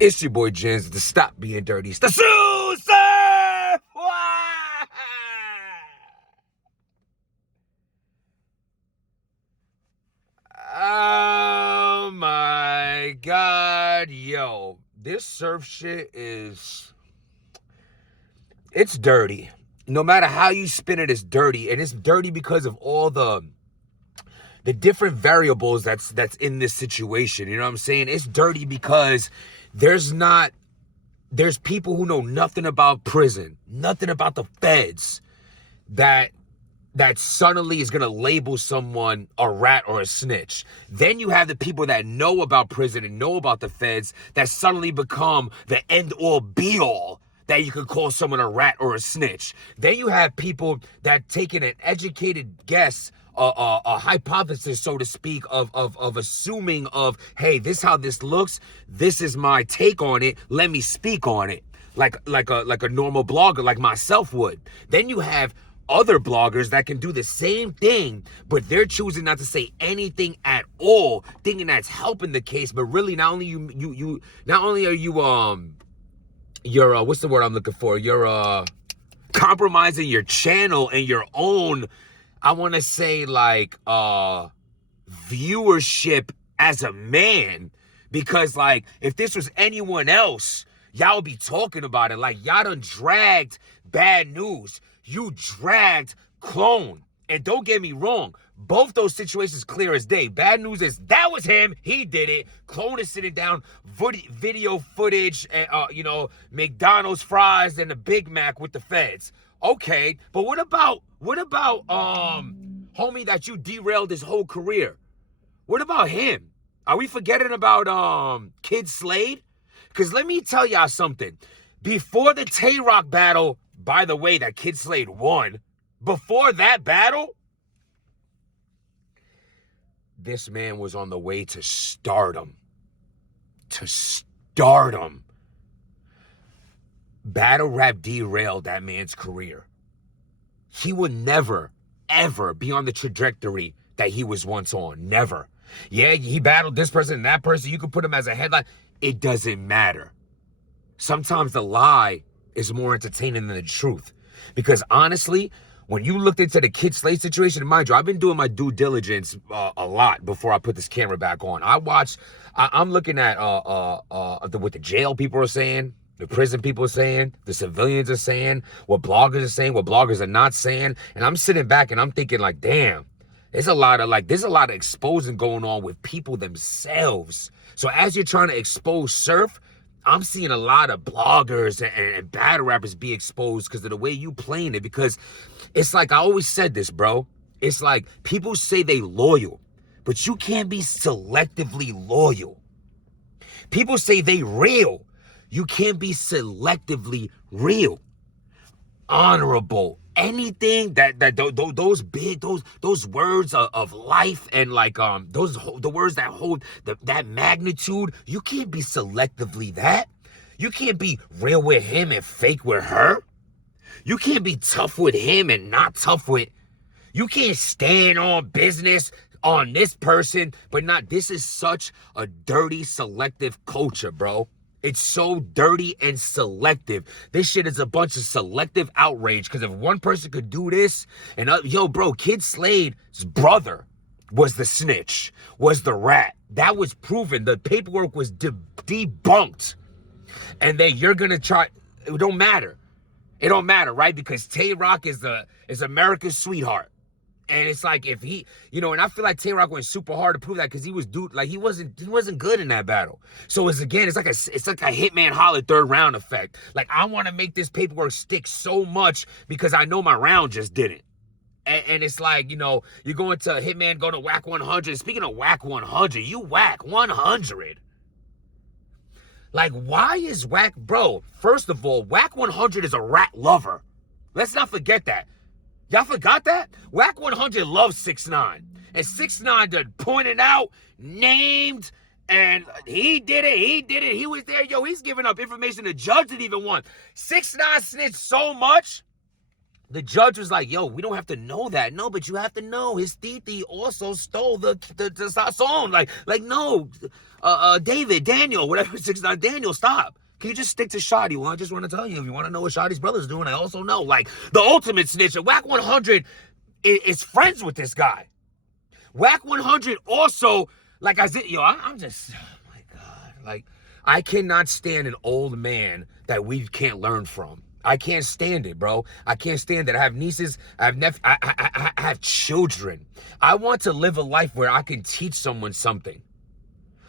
It's your boy Jens to stop being dirty. It's the Sue Surf! Oh my god, yo. This surf shit it's dirty. No matter how you spin it, it's dirty. And it's dirty because of all the different variables that's in this situation. You know what I'm saying? It's dirty because there's people who know nothing about prison, nothing about the feds, that suddenly is going to label someone a rat or a snitch. Then you have the people that know about prison and know about the feds that suddenly become the end-all be-all that you could call someone a rat or a snitch. Then you have people that taking an educated guess, a hypothesis, so to speak, of assuming of, hey, this how this looks, this is my take on it, let me speak on it, like a normal blogger like myself would. Then you have other bloggers that can do the same thing, but they're choosing not to say anything at all, thinking that's helping the case, but really not only are you you're what's the word I'm looking for? You're compromising your channel and your own, I want to say, like viewership as a man, because like if this was anyone else, y'all would be talking about it. Like, y'all done dragged Bad News, you dragged Clone. And don't get me wrong, both those situations clear as day. Bad News is, that was him, he did it. Clone is sitting down video footage and McDonald's fries and a Big Mac with the feds. Okay, but what about homie that you derailed his whole career? What about him? Are we forgetting about Kid Slade? Because let me tell y'all something. Before the Tay-Rock battle, by the way, that Kid Slade won, before that battle, this man was on the way to stardom. To stardom. Battle rap derailed that man's career. He would never, ever be on the trajectory that he was once on. Never. Yeah, he battled this person and that person. You could put him as a headline. It doesn't matter. Sometimes the lie is more entertaining than the truth. Because honestly, when you looked into the Kid Slade situation, mind you, I've been doing my due diligence a lot before I put this camera back on. I'm looking at what the jail people are saying, the prison people are saying, the civilians are saying, what bloggers are saying, what bloggers are not saying. And I'm sitting back and I'm thinking like, damn, there's a lot of exposing going on with people themselves. So as you're trying to expose surf, I'm seeing a lot of bloggers and battle rappers be exposed because of the way you playing it. Because it's like, I always said this, bro. It's like people say they loyal, but you can't be selectively loyal. People say they real. You can't be selectively real. Honorable. Anything those words of life and like the words that hold that magnitude, you can't be selectively that. You can't be real with him and fake with her. You can't be tough with him and not tough with. You can't stand on business on this person, but not. This is such a dirty selective culture, bro. It's so dirty and selective. This shit is a bunch of selective outrage, because if one person could do this, and yo, bro, Kid Slade's brother was the snitch, was the rat. That was proven. The paperwork was debunked. And then you're gonna try, it don't matter. It don't matter, right? Because Tay-Rock is America's sweetheart. And it's like, if he, and I feel like Tay-Rock went super hard to prove that, because he wasn't good in that battle. So it's like a Hitman Holler third round effect. Like, I want to make this paperwork stick so much because I know my round just didn't. And it's like, you're going to Hitman, go to Wack 100. Speaking of Wack 100, you Wack 100. Like, why is Wack, bro? First of all, Wack 100 is a rat lover. Let's not forget that. Y'all forgot that? Wack 100 loves 6ix9ine. And 6ix9ine done pointed out, named, and he did it. He was there. Yo, he's giving up information the judge didn't even want. 6ix9ine snitched so much The judge was like, yo, we don't have to know that. No, but you have to know his titi also stole the song. Like no, Daniel, whatever, 6ix9ine, Daniel, stop. Can you just stick to Shotty? Well, I just want to tell you, if you want to know what Shotty's brother's doing, I also know, like, the ultimate snitch. Wack 100 is friends with this guy. Wack 100 also, like I said, I'm just, oh my God. Like, I cannot stand an old man that we can't learn from. I can't stand it, bro. I can't stand it. I have nieces. I have children. I want to live a life where I can teach someone something.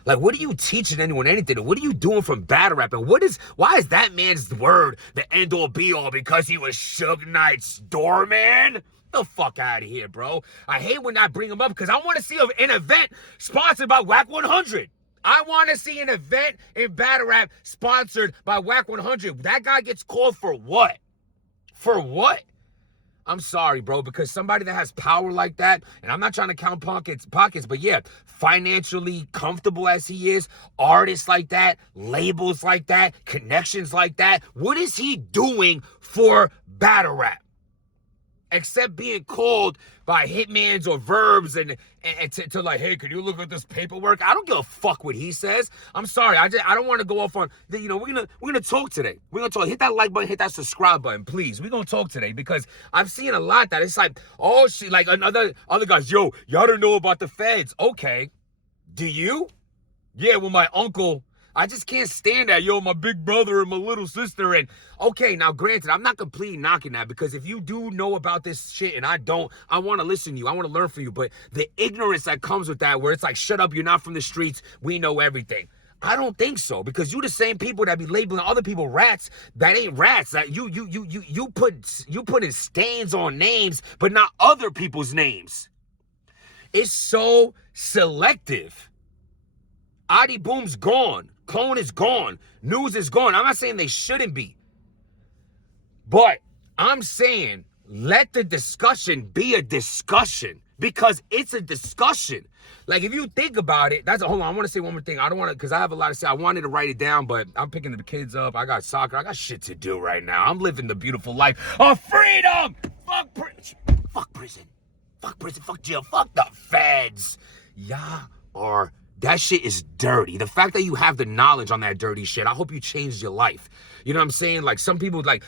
Like, what are you teaching anyone anything? What are you doing from battle rap? And why is that man's word the end all be all because he was Suge Knight's doorman? The fuck out of here, bro. I hate when I bring him up because I want to see an event sponsored by Wack 100. I want to see an event in battle rap sponsored by Wack 100. That guy gets called for what? For what? I'm sorry, bro, because somebody that has power like that, and I'm not trying to count pockets, but yeah, financially comfortable as he is, artists like that, labels like that, connections like that, what is he doing for battle rap? Except being called by hitmans or verbs and to like, hey, can you look at this paperwork? I don't give a fuck what he says. I'm sorry. I don't want to go off on, we're gonna talk today. We're gonna talk. Hit that like button, hit that subscribe button, please. We're gonna talk today because I'm seeing a lot that it's like, oh shit, like other guys, yo, y'all don't know about the feds. Okay. Do you? Yeah, well, my uncle. I just can't stand that. Yo, my big brother and my little sister. And okay, now granted, I'm not completely knocking that because if you do know about this shit and I don't, I want to listen to you. I want to learn from you. But the ignorance that comes with that, where it's like, shut up, you're not from the streets. We know everything. I don't think so because you the same people that be labeling other people rats that ain't rats. That you put in stains on names, but not other people's names. It's so selective. Adi Boom's gone. Clone is gone. News is gone. I'm not saying they shouldn't be. But I'm saying let the discussion be a discussion because it's a discussion. Like if you think about it, hold on, I want to say one more thing. I don't want to, because I have a lot to say. I wanted to write it down, but I'm picking the kids up. I got soccer. I got shit to do right now. I'm living the beautiful life of freedom. Fuck prison. Fuck prison. Fuck prison. Fuck jail. Fuck the feds. That shit is dirty. The fact that you have the knowledge on that dirty shit, I hope you changed your life. You know what I'm saying? Like some people like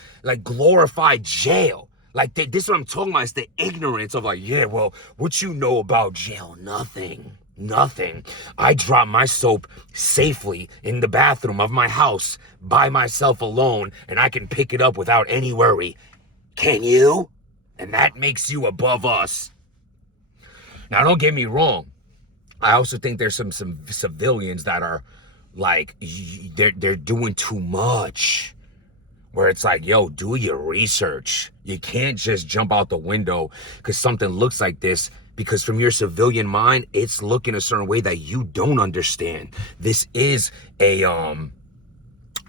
glorify jail. Like this is what I'm talking about. It's the ignorance of like, yeah, well, what you know about jail? Nothing. I drop my soap safely in the bathroom of my house by myself alone, and I can pick it up without any worry. Can you? And that makes you above us. Now, don't get me wrong. I also think there's some civilians that are like, they're doing too much. Where it's like, yo, do your research. You can't just jump out the window because something looks like this. Because from your civilian mind, it's looking a certain way that you don't understand. This is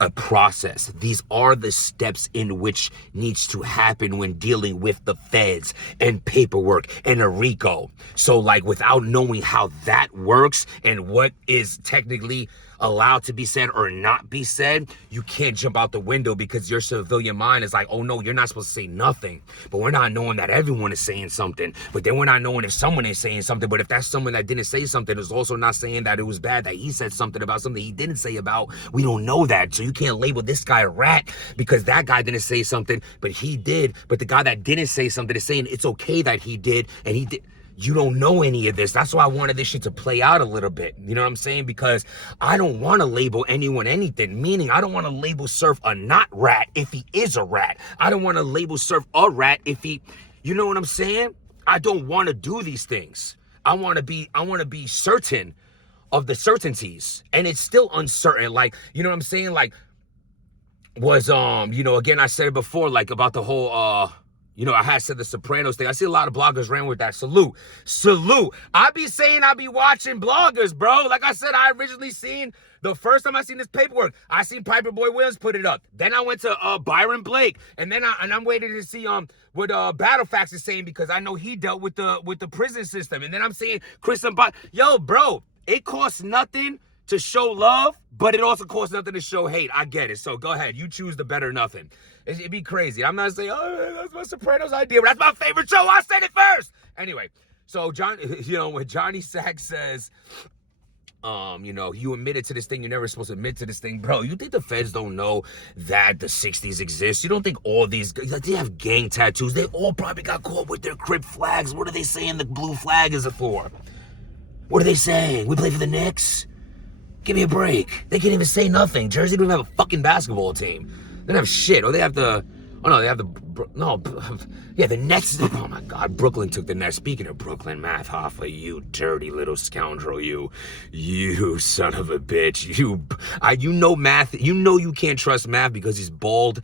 a process. These are the steps in which needs to happen when dealing with the feds and paperwork and a RICO. So like without knowing how that works and what is technically allowed to be said or not be said, you can't jump out the window because your civilian mind is like, oh no, you're not supposed to say nothing. But we're not knowing that everyone is saying something. But then we're not knowing if someone is saying something. But if that's someone that didn't say something is also not saying that it was bad that he said something about something he didn't say about, we don't know that. So you can't label this guy a rat because that guy didn't say something, but he did. But the guy that didn't say something is saying it's okay that he did and he did. You don't know any of this. That's why I wanted this shit to play out a little bit. You know what I'm saying? Because I don't want to label anyone anything. Meaning I don't want to label Surf a not rat if he is a rat. I don't want to label Surf a rat if he, you know what I'm saying? I don't want to do these things. I want to be certain of the certainties. And it's still uncertain. Like, you know what I'm saying? Like, was, again, I said it before, like about the whole, I had said the Sopranos thing. I see a lot of bloggers ran with that. Salute. I be watching bloggers, bro. Like I said, I originally seen, the first time I seen this paperwork, I seen Piper Boy Williams put it up. Then I went to Byron Blake. And then I'm waiting to see what Battlefax is saying because I know he dealt with the prison system. And then I'm seeing Chris and yo, bro, it costs nothing to show love, but it also costs nothing to show hate. I get it. So go ahead. You choose the better nothing. It'd be crazy. I'm not saying, oh, that's my Sopranos idea, but that's my favorite show. I said it first. Anyway, so when Johnny Sack says, you admitted to this thing, you're never supposed to admit to this thing. Bro, you think the feds don't know that the 60s exist? You don't think all these guys, they have gang tattoos? They all probably got caught with their Crip flags. What are they saying the blue flag is for? What are they saying? We play for the Knicks? Give me a break. They can't even say nothing. Jersey don't have a fucking basketball team. They don't have shit. Or they have the... Oh, no, they have the... No, yeah, the Nets... Oh, my God. Brooklyn took the Nets. Speaking of Brooklyn, Math Hoffa, you dirty little scoundrel, you son of a bitch. You know Math... You know you can't trust Math because he's bald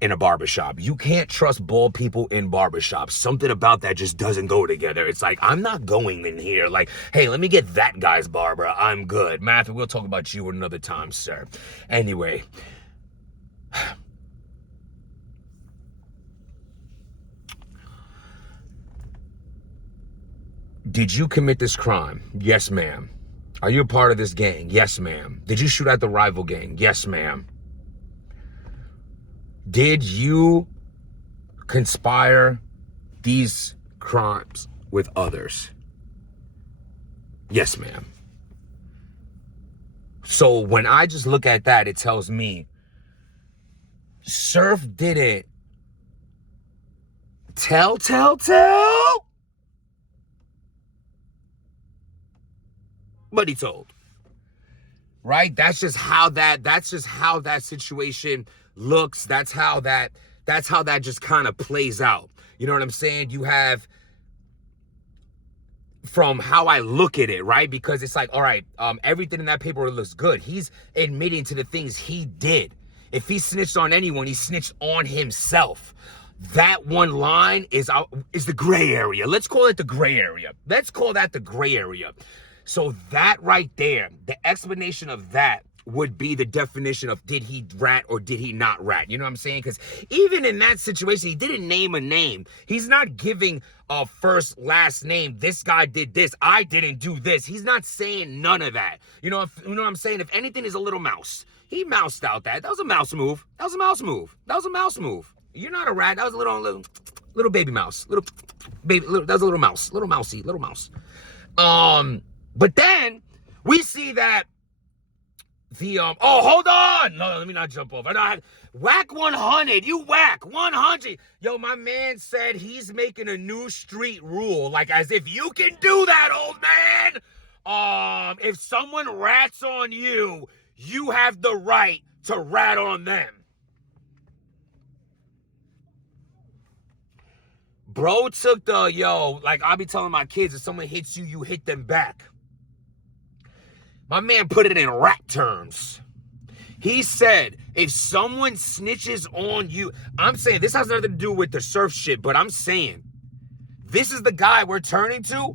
in a barbershop. You can't trust bald people in barbershops. Something about that just doesn't go together. It's like, I'm not going in here like, hey, let me get that guy's barber. I'm good. Matthew, we'll talk about you another time, sir. Anyway. Did you commit this crime? Yes, ma'am. Are you a part of this gang? Yes, ma'am. Did you shoot at the rival gang? Yes, ma'am. Did you conspire these crimes with others? Yes, ma'am. So when I just look at that, it tells me Surf didn't tell, but he told. Right? That's just how that situation looks. That's how that just kind of plays out. You know what I'm saying? You have, from how I look at it, right? Because it's like, all right, everything in that paper looks good. He's admitting to the things he did. If he snitched on anyone, he snitched on himself. That one line is the gray area. Let's call it the gray area. Let's call that the gray area. So that right there, the explanation of that would be the definition of did he rat or did he not rat? You know what I'm saying? Because even in that situation, he didn't name a name. He's not giving a first, last name. This guy did this. I didn't do this. He's not saying none of that. You know what I'm saying? If anything is a little mouse, he moused out that. That was a mouse move. That was a mouse move. That was a mouse move. You're not a rat. That was a little baby mouse. That was a little mouse. Little mousy. Little mouse. But then we see that the hold on. No, let me not jump over. Wack 100. You Wack 100. Yo, my man said he's making a new street rule, like as if you can do that, old man. If someone rats on you, you have the right to rat on them. Bro took like I'll be telling my kids, if someone hits you, you hit them back. My man put it in rat terms. He said, if someone snitches on you, I'm saying, this has nothing to do with the surf shit, but I'm saying, this is the guy we're turning to.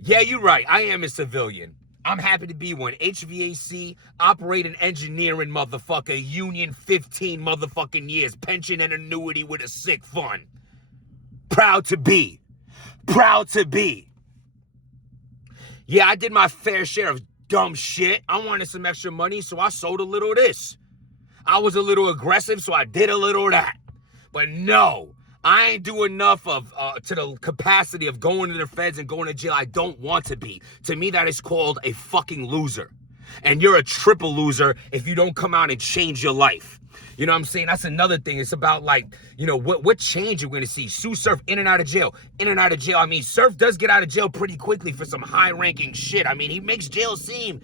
Yeah, you're right. I am a civilian. I'm happy to be one. HVAC, operating engineering, motherfucker. Union 15 motherfucking years. Pension and annuity with a sick fund. Proud to be. Proud to be. Yeah, I did my fair share of dumb shit. I wanted some extra money, so I sold a little of this. I was a little aggressive, so I did a little of that. But no, I ain't do enough of to the capacity of going to the feds and going to jail. I don't want to be. To me, that is called a fucking loser. And you're a triple loser if you don't come out and change your life. You know what I'm saying? That's another thing. It's about like, what change you're going to see. Sue Surf in and out of jail. In and out of jail. I mean, Surf does get out of jail pretty quickly for some high-ranking shit. I mean, he makes jail seem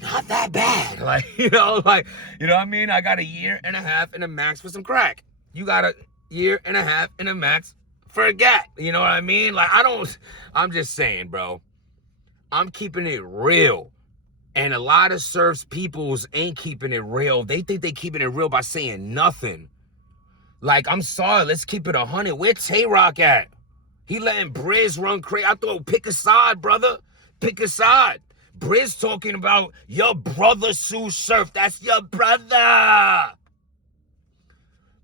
not that bad. Like, you know what I mean? I got a year and a half and a max for some crack. You got a year and a half and a max for a gat. You know what I mean? Like, I'm just saying, bro. I'm keeping it real. And a lot of Surf's peoples ain't keeping it real. They think they keeping it real by saying nothing. Like, I'm sorry, let's keep it 100. Where Tay-Rock at? He letting Briz run crazy. I thought, pick a side, brother. Pick a side. Briz talking about your brother Sue Surf. That's your brother.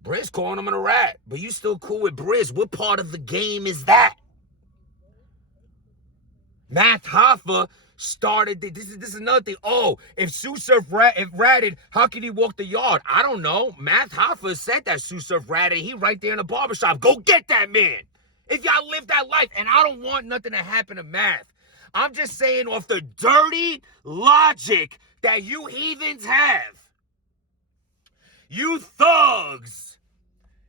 Briz calling him a rat. But you still cool with Briz. What part of the game is that? Math Hoffa started this is another thing. Oh, if Sue Surf ratted, how can he walk the yard? I don't know. Math Hoffa said that Sue Surf ratted. He right there in the barbershop. Go get that man. If y'all live that life, and I don't want nothing to happen to Math. I'm just saying off the dirty logic that you heathens have. You thugs.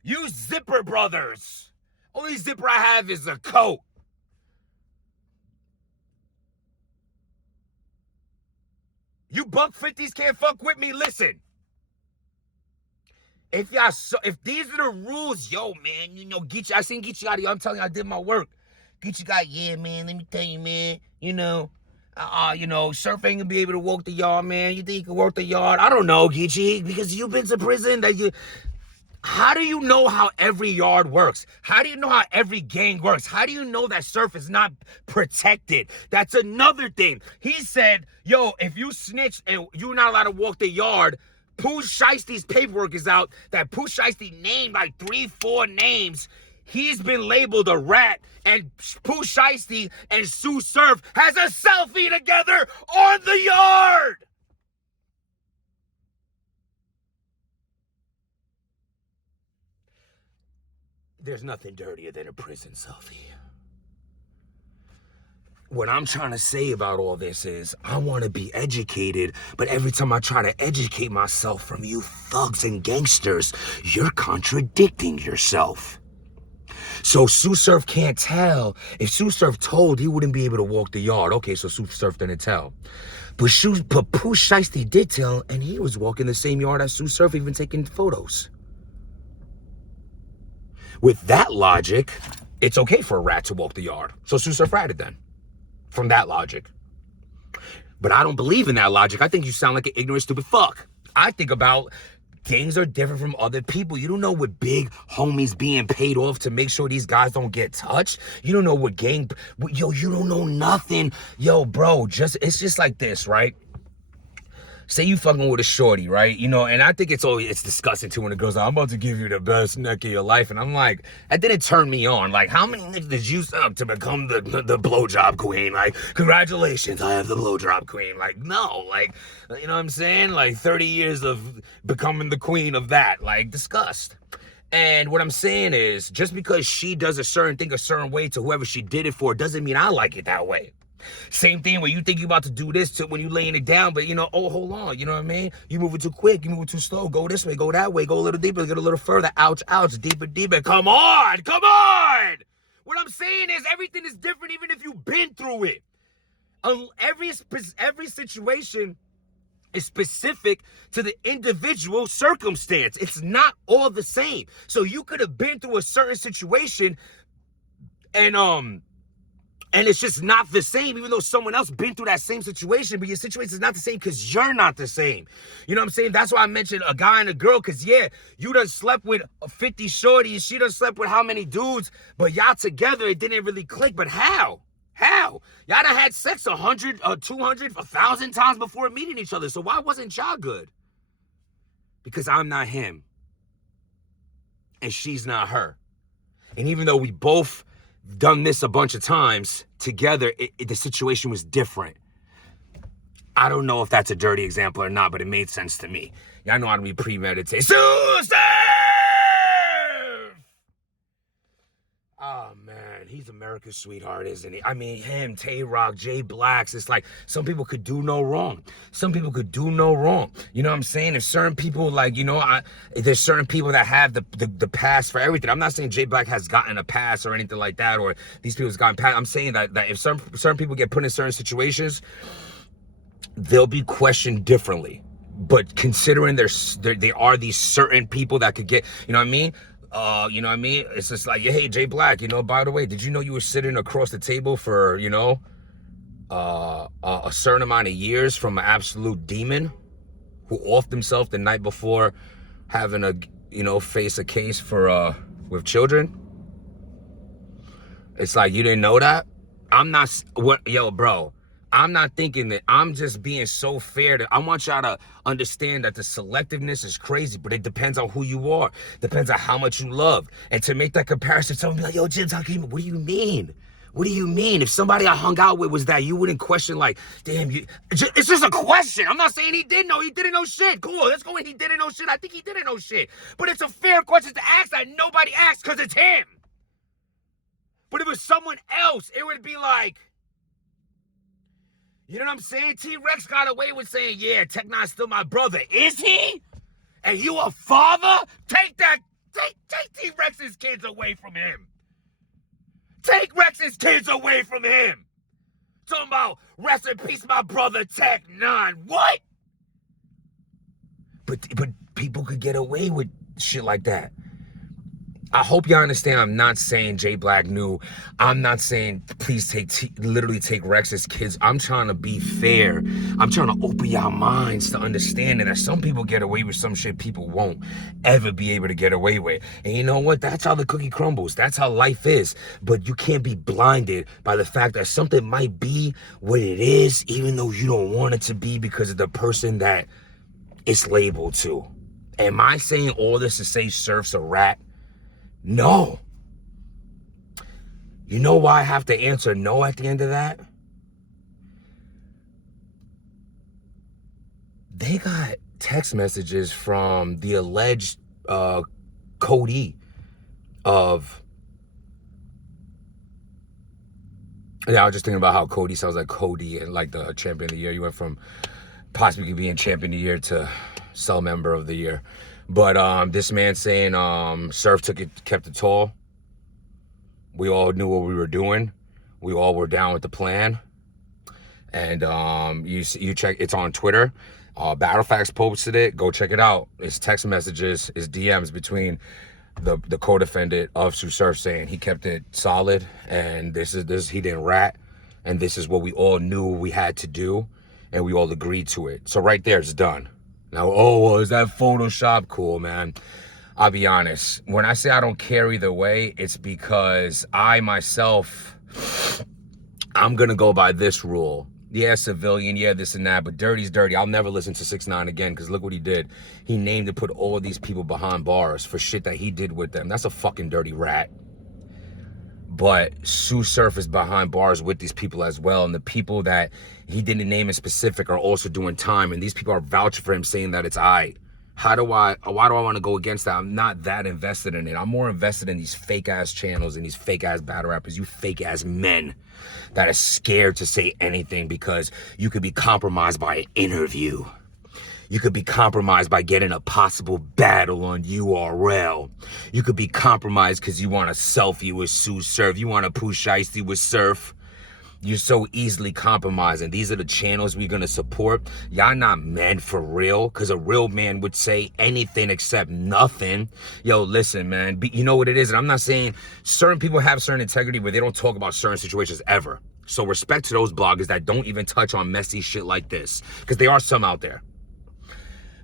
You zipper brothers. Only zipper I have is a coat. You buck 50s can't fuck with me. Listen. If these are the rules, yo, man, you know, Geechee, I seen Geechee out here. I'm telling you, I did my work. Geechee got, yeah, man, let me tell you, man, you know, Surf ain't gonna be able to walk the yard, man. You think you can walk the yard? I don't know, Geechee, because you've been to prison. How do you know how every yard works? How do you know how every gang works? How do you know that Surf is not protected? That's another thing. He said, yo, if you snitch and you're not allowed to walk the yard, Pooh Shiesty's paperwork is out that Pooh Shiesty named like 3-4 names. He's been labeled a rat, and Pooh Shiesty and Sue Surf has a selfie together on the yard. There's nothing dirtier than a prison selfie. What I'm trying to say about all this is I want to be educated, but every time I try to educate myself from you thugs and gangsters, you're contradicting yourself. So Sue Surf can't tell. If Sue Surf told, he wouldn't be able to walk the yard. Okay, so Sue Surf didn't tell. But Pooh Shiesty did tell, and he was walking the same yard as Sue Surf, even taking photos. With that logic, it's okay for a rat to walk the yard. So Sue Surf ratted then. From that logic. But I don't believe in that logic. I think you sound like an ignorant, stupid fuck. I think about gangs are different from other people. You don't know what big homies being paid off to make sure these guys don't get touched. You don't know what gang, yo, you don't know nothing. Yo, bro, it's just like this, right? Say you fucking with a shorty, right? You know, and I think it's disgusting too when a girl's like, I'm about to give you the best neck of your life. And I'm like, that didn't turn me on. Like, how many niggas did you up to become the blowjob queen? Like, congratulations, I have the blowjob queen. Like, no, like, you know what I'm saying? Like 30 years of becoming the queen of that. Like, disgust. And what I'm saying is, just because she does a certain thing a certain way to whoever she did it for, doesn't mean I like it that way. Same thing where you think you're about to do this to when you laying it down, but you know, oh, hold on, you know what I mean? You moving too quick, you moving too slow, go this way, go that way, go a little deeper, get a little further, ouch, ouch, deeper, deeper, come on! What I'm saying is everything is different even if you've been through it. Every situation is specific to the individual circumstance. It's not all the same. So you could have been through a certain situation and it's just not the same, even though someone else been through that same situation, but your situation is not the same because you're not the same. You know what I'm saying? That's why I mentioned a guy and a girl, because, yeah, you done slept with 50 shorties, she done slept with how many dudes, but y'all together, it didn't really click. But how? Y'all done had sex 100, 200, 1,000 times before meeting each other, so why wasn't y'all good? Because I'm not him, and she's not her. And even though we both done this a bunch of times together, the situation was different. I don't know if that's a dirty example or not, but it made sense to me. Y'all know how to be premeditated. Suicide! Oh, man, he's America's sweetheart, isn't he? I mean, him, Tay-Rock, Jay Blacks, it's like some people could do no wrong. Some people could do no wrong. You know what I'm saying? If certain people, like, you know, there's certain people that have the pass for everything. I'm not saying Jay Black has gotten a pass or anything like that, or these people's gotten pass. I'm saying that if certain people get put in certain situations, they'll be questioned differently. But considering there are these certain people that could get, you know what I mean? You know what I mean? It's just like, hey, Jay Black, you know, by the way, did you know you were sitting across the table for, you know, a certain amount of years from an absolute demon who offed himself the night before having a, you know, face a case for, with children? It's like, you didn't know that? Yo, bro, I'm not thinking that. I'm just being so fair that I want y'all to understand that the selectiveness is crazy, but it depends on who you are. Depends on how much you love. And to make that comparison, someone be like, yo, Jim, what do you mean? What do you mean? If somebody I hung out with was that, you wouldn't question like, damn, it's just a question. I'm not saying he didn't know. He didn't know shit. Cool, let's go in. He didn't know shit. I think he didn't know shit. But it's a fair question to ask that nobody asks because it's him. But if it was someone else, it would be like, you know what I'm saying? T-Rex got away with saying, yeah, Tech Nine's still my brother. Is he? And you a father? Take T-Rex's kids away from him. Take Rex's kids away from him. Talking about rest in peace, my brother Tech Nine. What? But people could get away with shit like that. I hope y'all understand. I'm not saying Jay Black knew. I'm not saying please literally take Rex's kids. I'm trying to be fair. I'm trying to open y'all minds to understanding that some people get away with some shit people won't ever be able to get away with. And you know what? That's how the cookie crumbles. That's how life is. But you can't be blinded by the fact that something might be what it is, even though you don't want it to be because of the person that it's labeled to. Am I saying all this to say Surf's a rat? No. You know why I have to answer no at the end of that? They got text messages from the alleged Cody of... Yeah, I was just thinking about how Cody sounds like Cody and like the champion of the year. You went from possibly being champion of the year to cell member of the year. But this man saying Surf kept it tall. We all knew what we were doing. We all were down with the plan. And you check, it's on Twitter. Battlefacts posted it. Go check it out. It's text messages, it's DMs between the co-defendant of Sue Surf saying he kept it solid and this he didn't rat, and this is what we all knew we had to do, and we all agreed to it. So right there, it's done. Now, oh, well, is that Photoshop? Cool, man. I'll be honest. When I say I don't care either way, it's because I myself, I'm going to go by this rule. Yeah, civilian, yeah, this and that, but dirty's dirty. I'll never listen to 6ix9ine again because look what he did. He named and put all these people behind bars for shit that he did with them. That's a fucking dirty rat. But Sue Surf is behind bars with these people as well. And the people that he didn't name in specific are also doing time. And these people are vouching for him saying that it's aight. Why do I want to go against that? I'm not that invested in it. I'm more invested in these fake ass channels and these fake ass battle rappers. You fake ass men that are scared to say anything because you could be compromised by an interview. You could be compromised by getting a possible battle on URL. You could be compromised because you want a selfie with Sue Surf. You want a Pooh Shiesty with Surf. You're so easily compromised, and these are the channels we're going to support. Y'all not men for real, because a real man would say anything except nothing. Yo, listen, man, you know what it is, and I'm not saying certain people have certain integrity, but they don't talk about certain situations ever. So respect to those bloggers that don't even touch on messy shit like this, because there are some out there.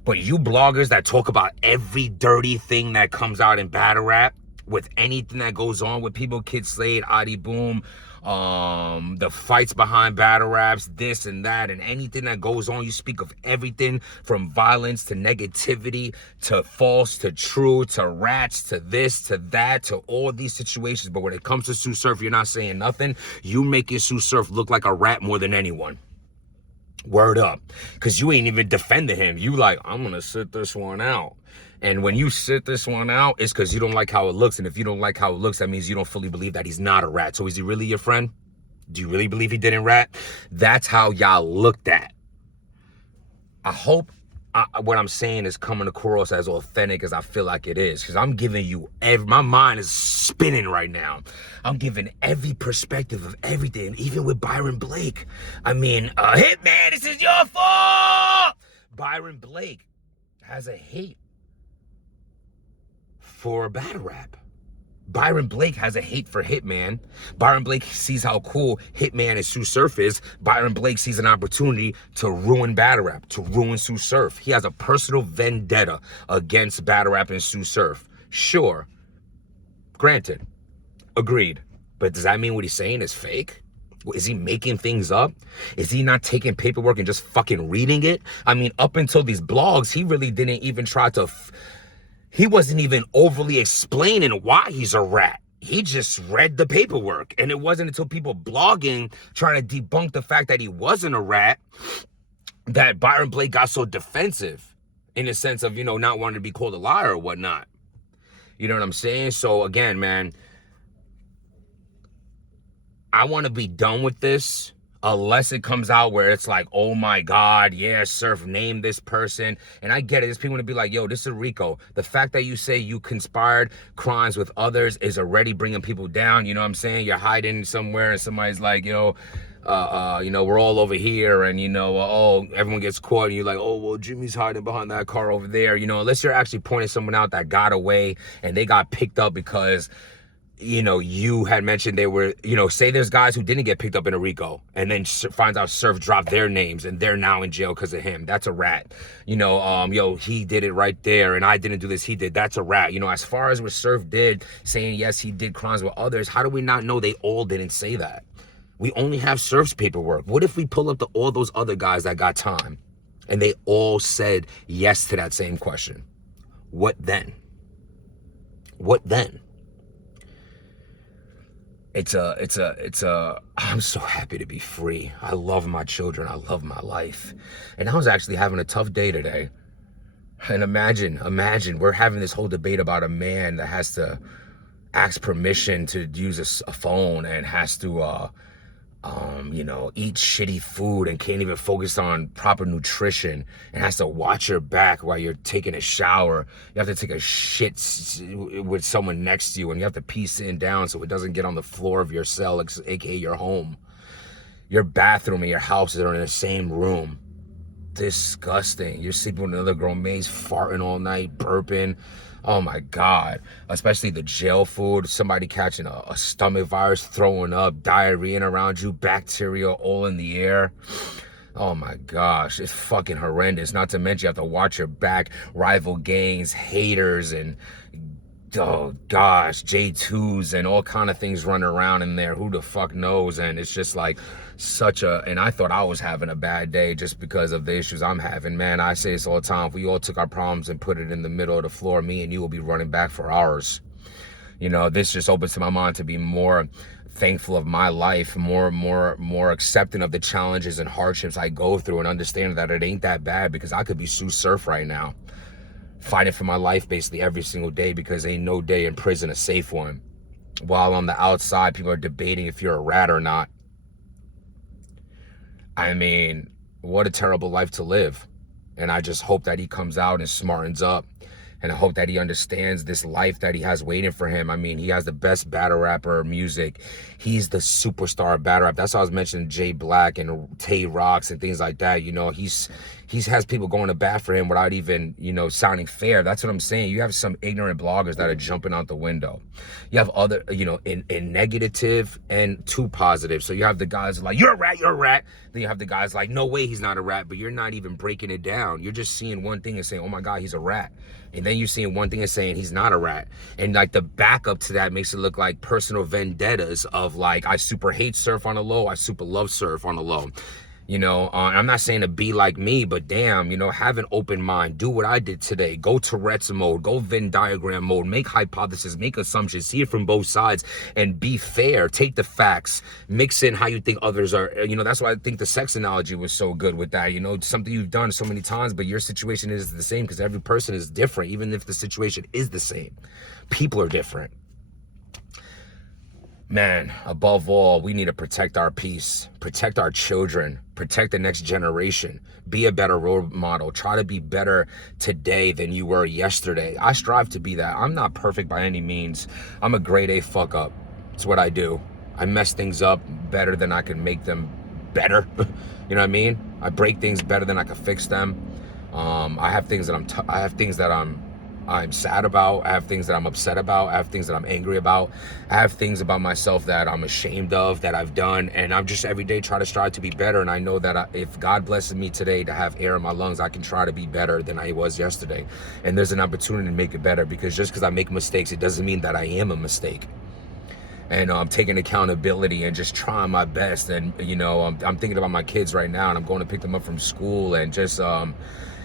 But you bloggers that talk about every dirty thing that comes out in battle rap, with anything that goes on with people, Kid Slade, Adi Boom, the fights behind battle raps, this and that, and anything that goes on, you speak of everything from violence to negativity to false to true to rats to this to that to all these situations. But when it comes to Sue Surf, you're not saying nothing. You making Sue Surf look like a rat more than anyone. Word up. Because you ain't even defending him. You like, I'm going to sit this one out. And when you sit this one out, it's because you don't like how it looks. And if you don't like how it looks, that means you don't fully believe that he's not a rat. So is he really your friend? Do you really believe he didn't rat? That's how y'all looked at. I hope what I'm saying is coming across as authentic as I feel like it is. Because I'm giving you, my mind is spinning right now. I'm giving every perspective of everything, even with Byron Blake. I mean, Hitman, this is your fault! Byron Blake has a hate for battle rap. Byron Blake has a hate for Hitman. Byron Blake sees how cool Hitman and Sue Surf is. Byron Blake sees an opportunity to ruin battle rap, to ruin Sue Surf. He has a personal vendetta against battle rap and Sue Surf. Sure, granted, agreed. But does that mean what he's saying is fake? Is he making things up? Is he not taking paperwork and just fucking reading it? I mean, up until these blogs, he really didn't even try to... He wasn't even overly explaining why he's a rat. he just read the paperwork. And it wasn't until people blogging trying to debunk the fact that he wasn't a rat that Byron Blake got so defensive in the sense of, not wanting to be called a liar or whatnot. You know what I'm saying? So again, man, I want to be done with this unless it comes out where it's like, oh my God, yeah, Surf named this person. And I get it. There's people to be like, yo, this is Rico. The fact that you say you conspired crimes with others is already bringing people down. You know what I'm saying? You're hiding somewhere and somebody's like, we're all over here, and everyone gets caught, and you're like, oh, well, Jimmy's hiding behind that car over there. Unless you're actually pointing someone out that got away and they got picked up because you had mentioned they were, say there's guys who didn't get picked up in a RICO and then finds out Surf dropped their names and they're now in jail because of him. That's a rat. He did it right there and I didn't do this, he did. That's a rat. As far as what Surf did, saying yes, he did crimes with others, how do we not know they all didn't say that? We only have Surf's paperwork. What if we pull up all those other guys that got time and they all said yes to that same question? What then? What then? I'm so happy to be free. I love my children. I love my life. And I was actually having a tough day today. And imagine, we're having this whole debate about a man that has to ask permission to use a phone and has to, eat shitty food and can't even focus on proper nutrition and has to watch your back while you're taking a shower. You have to take a shit with someone next to you and you have to pee sitting down so it doesn't get on the floor of your cell, aka your home. Your bathroom and your house are in the same room. Disgusting. You're sleeping with another girl, May's farting all night, burping. Oh my God, especially the jail food, somebody catching a stomach virus, throwing up, diarrhea around you, bacteria all in the air. Oh my gosh, it's fucking horrendous. Not to mention you have to watch your back, rival gangs, haters, and oh gosh, J2s and all kind of things running around in there. Who the fuck knows? And it's just like and I thought I was having a bad day just because of the issues I'm having. Man, I say this all the time. If we all took our problems and put it in the middle of the floor, me and you will be running back for ours. This just opens to my mind to be more thankful of my life, more accepting of the challenges and hardships I go through, and understand that it ain't that bad, because I could be Sue Surf right now, fighting for my life basically every single day, because ain't no day in prison a safe one. While on the outside, people are debating if you're a rat or not. I mean, what a terrible life to live. And I just hope that he comes out and smartens up. And I hope that he understands this life that he has waiting for him. I mean, he has the best battle rapper music. He's the superstar of battle rap. That's why I was mentioning Jay Black and Tay Rocks and things like that. He has people going to bat for him without even, sounding fair. That's what I'm saying. You have some ignorant bloggers that are jumping out the window. You have other, in negative and too positive. So you have the guys like, you're a rat. Then you have the guys like, no way he's not a rat, but you're not even breaking it down. You're just seeing one thing and saying, oh my God, he's a rat. And then you're seeing one thing and saying he's not a rat. And like the backup to that makes it look like personal vendettas of like, I super hate Surf on the low, I super love Surf on the low. I'm not saying to be like me, but damn, have an open mind. Do what I did today. Go Tourette's mode. Go Venn diagram mode. Make hypotheses. Make assumptions. See it from both sides and be fair. Take the facts. Mix in how you think others are. That's why I think the sex analogy was so good with that. Something you've done so many times, but your situation is the same because every person is different, even if the situation is the same. People are different. Man, above all, we need to protect our peace, protect our children, protect the next generation, be a better role model, try to be better today than you were yesterday. I strive to be that. I'm not perfect by any means. I'm a grade A fuck up. It's what I do. I mess things up better than I can make them better. You know what I mean? I break things better than I can fix them. I have things that I'm sad about. I have things that I'm upset about. I have things that I'm angry about. I have things about myself that I'm ashamed of, that I've done. And I'm just every day trying to strive to be better. And I know that if God blesses me today to have air in my lungs, I can try to be better than I was yesterday. And there's an opportunity to make it better, because just because I make mistakes, it doesn't mean that I am a mistake. And I'm taking accountability and just trying my best. And, I'm thinking about my kids right now, and I'm going to pick them up from school, and just,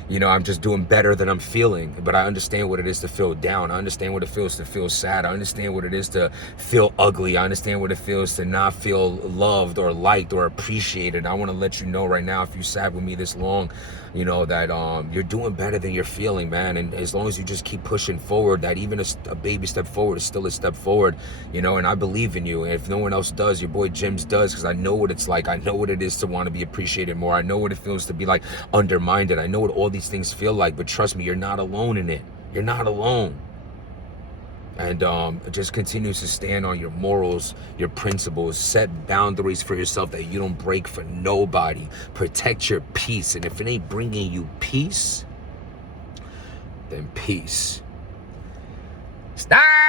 You know, I'm just doing better than I'm feeling, but I understand what it is to feel down. I understand what it feels to feel sad. I understand what it is to feel ugly. I understand what it feels to not feel loved or liked or appreciated. I want to let you know right now, if you sat with me this long, you know, that you're doing better than you're feeling, man. And as long as you just keep pushing forward, that even a baby step forward is still a step forward, you know, and I believe in you. And if no one else does, your boy Jims does, because I know what it's like. I know what it is to want to be appreciated more. I know what it feels to be like undermined. I know what all these things feel like, but trust me, you're not alone in it. You're not alone. And just continues to stand on your morals, your principles, set boundaries for yourself that you don't break for nobody. Protect your peace. And if it ain't bringing you peace, then peace. Stop!